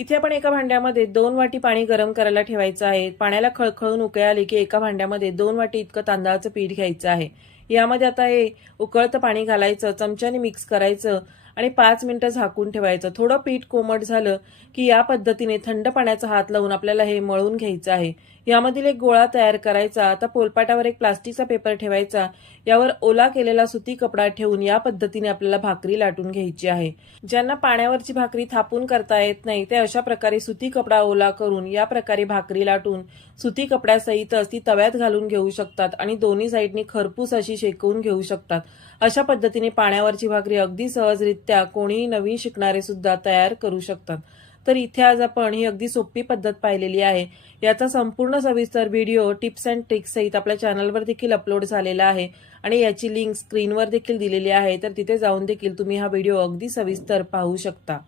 इथे आपण एका भांड्यामध्ये 2 वाटी पाणी गरम करायला ठेवायचं आहे। पाण्याला खळखळून उकळी आली की एका भांड्यामध्ये 2 वाटी इतकं तांदळाचं पीठ घ्यायचं आहे। यामध्ये आता हे उकळतं पाणी घालायचं, चमच्याने मिक्स करायचं आणि 5 मिनिटं झाकून ठेवायचं। थोडं पीठ कोमट झालं की या पद्धतीने थंड पाण्याचा हात लावून आपल्याला हे मळून घ्यायचं आहे। यामधील एक गोळा तयार करायचा। आता पोलपाटावर एक प्लास्टिकचा पेपर ठेवायचा, यावर ओला केलेला सुती कपडा ठेवून या पद्धतीने आपल्याला भाकरी लाटून घ्यायची आहे। ज्यांना पाण्यावरची भाकरी थापून करता येत नाही ते अशा प्रकारे सुती कपडा ओला करून या प्रकारे भाकरी लाटून सुती कपड्यासहितच ती तव्यात घालून घेऊ शकतात आणि दोन्ही साईडनी खरपूस अशी शेकवून घेऊ शकतात। अशा पद्धतीने पाण्यावरची भाकरी अगदी सहजरित्या कोणीही नवीन शिकणारे सुद्धा तयार करू शकतात। तर इथे आज आपण ही अगदी सोपी पद्धत पाहिलेली आहे। याचा संपूर्ण सविस्तर व्हिडिओ टिप्स अँड ट्रिक्स सहित आपल्या चॅनलवर देखील अपलोड झालेला आहे आणि याची लिंक स्क्रीनवर देखील दिलेली आहे, तर तिथे जाऊन देखील तुम्ही हा व्हिडिओ अगदी सविस्तर पाहू शकता।